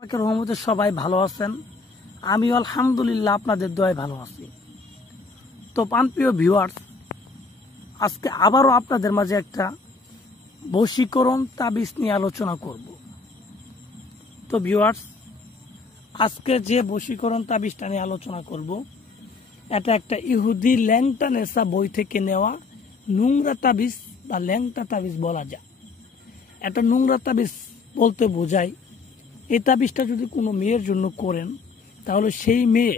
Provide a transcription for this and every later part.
রহমতে সবাই ভালো আছেন। আমি আলহামদুলিল্লাহ আপনাদের দোয়ায় ভালো আছি। তো প্রিয় ভিউয়ার্স, আজকে আবারও আপনাদের মাঝে একটা বশীকরণ তাবিজ নিয়ে আলোচনা করব। তো ভিউয়ার্স, আজকে যে বশীকরণ তাবিজটা নিয়ে আলোচনা করব, এটা একটা ইহুদি ল্যাংটা নেশা বই থেকে নেওয়া নোংরা তাবিজ বা ল্যাংটা তাবিজ বলা যায়। এটা নোংরা তাবিজ বলতে বোঝায় এই তাবিজটা যদি কোনো মেয়ের জন্য করেন, তাহলে সেই মেয়ে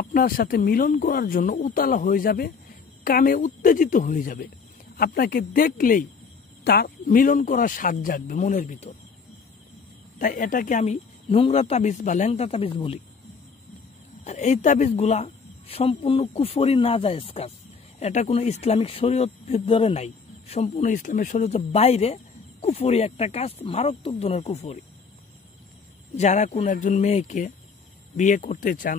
আপনার সাথে মিলন করার জন্য উতালা হয়ে যাবে, কামে উত্তেজিত হয়ে যাবে। আপনাকে দেখলেই তার মিলন করার স্বাদ জাগবে মনের ভিতর। তাই এটাকে আমি নোংরা তাবিজ বা ল্যাংটা তাবিজ বলি। আর এই তাবিজগুলা সম্পূর্ণ কুফরি না জায়েজ কাজ। এটা কোনো ইসলামিক শরীয়ত ভিতরে নাই, সম্পূর্ণ ইসলামিক শরীয়তের বাইরে কুফরি একটা কাজ, মারাত্মক ধরনের কুফরি। যারা কোনো একজন মেয়েকে বিয়ে করতে চান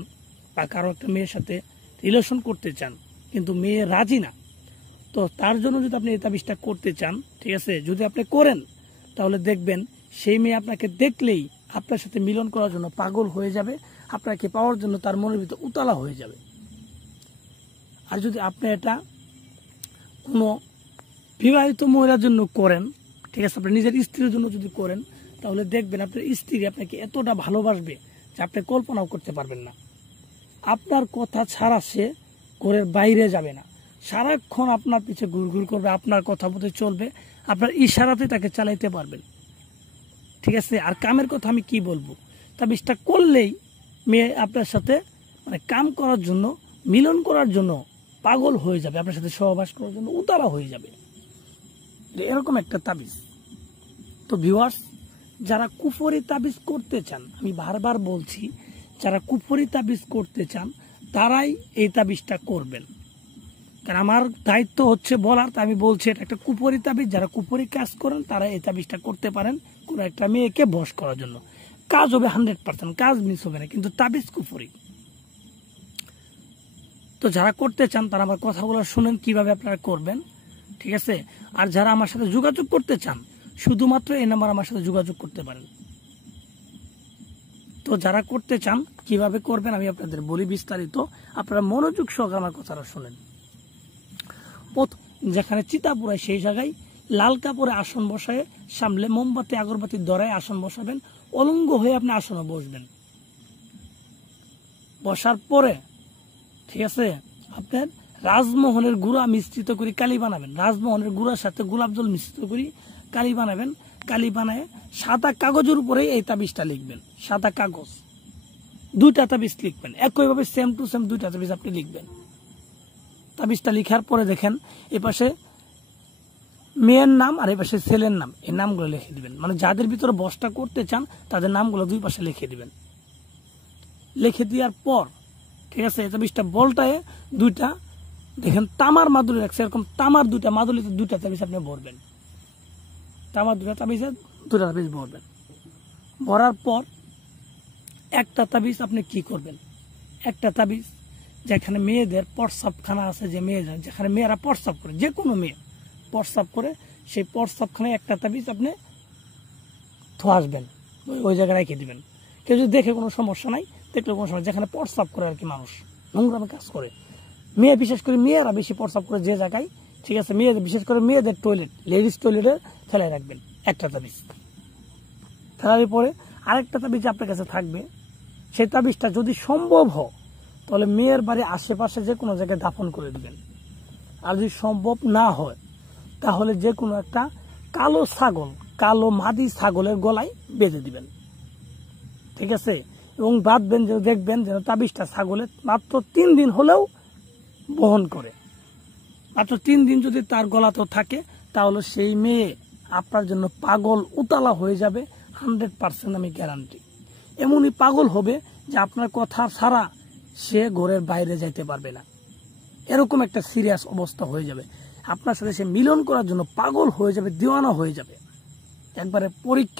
বা কারো একটা মেয়ের সাথে রিলেশন করতে চান, কিন্তু মেয়ে রাজি না, তো তার জন্য যদি আপনি এই তাবিজটা করতে চান, ঠিক আছে, যদি আপনি করেন, তাহলে দেখবেন সেই মেয়ে আপনাকে দেখলেই আপনার সাথে মিলন করার জন্য পাগল হয়ে যাবে, আপনাকে পাওয়ার জন্য তার মনের ভিতরে উতালা হয়ে যাবে। আর যদি আপনি এটা কোনো বিবাহিত মহিলার জন্য করেন, ঠিক আছে, আপনি নিজের স্ত্রীর জন্য যদি করেন, তাহলে দেখবেন আপনার স্ত্রী আপনাকে এতটা ভালোবাসবে যে আপনি কল্পনাও করতে পারবেন না। আপনার কথা ছাড়া সে ঘরের বাইরে যাবে না, সারাক্ষণ আপনার পিছে ঘুরঘুর করবে, আপনার কথা মতো চলবে, আপনার ইশারাতে তাকে চালাইতে পারবেন, ঠিক আছে। আর কামের কথা আমি কি বলবো, তাবিজটা করলেই মেয়ে আপনার সাথে মানে কাম করার জন্য, মিলন করার জন্য পাগল হয়ে যাবে, আপনার সাথে সহবাস করার জন্য উতালা হয়ে যাবে। এরকম একটা তাবিজ। তো ভিউয়ার্স, যারা কুফরি তাবিজ করতে চান, আমি বারবার বলছি, যারা কুফরি তাবিজ করতে চান তারাই এই তাবিজটা করবেন। কারণ আমার দায়িত্ব হচ্ছে বলার, তা আমি বলছি এটা একটা কুফরি তাবিজ। যারা কুফরি কাজ করেন তারা এই তাবিজটা করতে পারেন কোনো একটা মেয়েকে বশ করার জন্য। কাজ হবে 100%, কাজ মিস হবে না, কিন্তু তাবিজ কুফরি। তো যারা করতে চান তারা আমার কথাগুলো শুনেন কিভাবে আপনারা করবেন, ঠিক আছে। আর যারা আমার সাথে যোগাযোগ করতে চান, শুধুমাত্র এই নাম্বার আমার সাথে যোগাযোগ করতে পারেন। তো যারা করতে চান কিভাবে করবেন আমি আপনাদের বলি বিস্তারিত, আপনারা মনোযোগ সহকারে আমার কথাটা শোনেন। যেখানে চিতা পুরায় সেই জায়গায় লাল কাপড়ে আসন বসায়, সামলে মোমবাতি আগরবাতি ধরায় আসন বসাবেন, অলঙ্গ হয়ে আপনি আসনে বসবেন। বসার পরে, ঠিক আছে, আপনার রাজমোহনের গুঁড়া মিশ্রিত করে কালি বানাবেন। রাজমোহনের গুঁড়ার সাথে গোলাপ জল মিশ্রিত করে কালি বানাবেন। কালি বানায় সাদা কাগজের উপরে এই তাবিজটা লিখবেন। সাদা কাগজ, দুইটা তাবিজ লিখবেন, একইভাবে সেম টু সেম দুইটা তাবিজ আপনি লিখবেন। তাবিজটা লিখার পরে দেখেন এপাশে মেয়ের নাম আর এপাশে ছেলের নাম, এই নামগুলো লিখে দিবেন। মানে যাদের ভিতরে বসটা করতে চান তাদের নামগুলো দুই পাশে লিখে দিবেন। লিখে দেওয়ার পর, ঠিক আছে, এই তাবিজটা বলটায় দুইটা দেখেন তামার মাদুলি রাখছে, এরকম তামার দুইটা মাদুলিতে দুইটা তাবিজ আপনি ভরবেন। তামার দুইটা তাবিজে দুইটা তাবিজ ভরবেন। ভরার পর একটা তাবিজ আপনি কি করবেন, একটা তাবিজ যেখানে মেয়েদের প্রস্রাবখানা আছে, যে মেয়েদের যেখানে মেয়েরা প্রস্রাব করে, যে কোনো মেয়ে প্রস্রাব করে, সেই প্রস্রাবখানায় একটা তাবিজ আপনি আসবেন, ওই জায়গায় রেখে দিবেন। কেউ যদি দেখে কোনো সমস্যা নাই, দেখলে কোনো সমস্যা, যেখানে প্রস্রাব করে আর কি, মানুষ নোংরামে কাজ করে, মেয়ে বিশেষ করে মেয়েরা বেশি প্রস্রাব করে যে জায়গায়, ঠিক আছে, মেয়েদের বিশেষ করে মেয়েদের টয়লেট, লেডিস টয়লেটে ফেলায় রাখবেন একটা তাবিজ। ফেলার পরে আরেকটা তাবিজ আপনার কাছে থাকবে। সেই তাবিজটা যদি সম্ভব হয় তাহলে মেয়ের বাড়ির আশেপাশে যে কোনো জায়গায় দাফন করে দিবেন। আর যদি সম্ভব না হয় তাহলে যে কোনো একটা কালো ছাগল, কালো মাদি ছাগলের গলায় বেঁধে দিবেন, ঠিক আছে। এবং বাঁধবেন, যে দেখবেন যেন তাবিজটা ছাগলের মাত্র 3 দিন হলেও বহন করে। মাত্র 3 দিন যদি তার গলাতেও থাকে, তাহলে সেই মেয়ে আপনার জন্য পাগল উতালা হয়ে যাবে, 100% আমি গ্যারান্টি। এমনই পাগল হবে যে আপনার কথা ছাড়া সে ঘরের বাইরে যাইতে পারবে না, এরকম একটা সিরিয়াস অবস্থা হয়ে যাবে। আপনার সাথে সে মিলন করার জন্য পাগল হয়ে যাবে, দিওয়ানা হয়ে যাবে, একবারে পরীক্ষিত।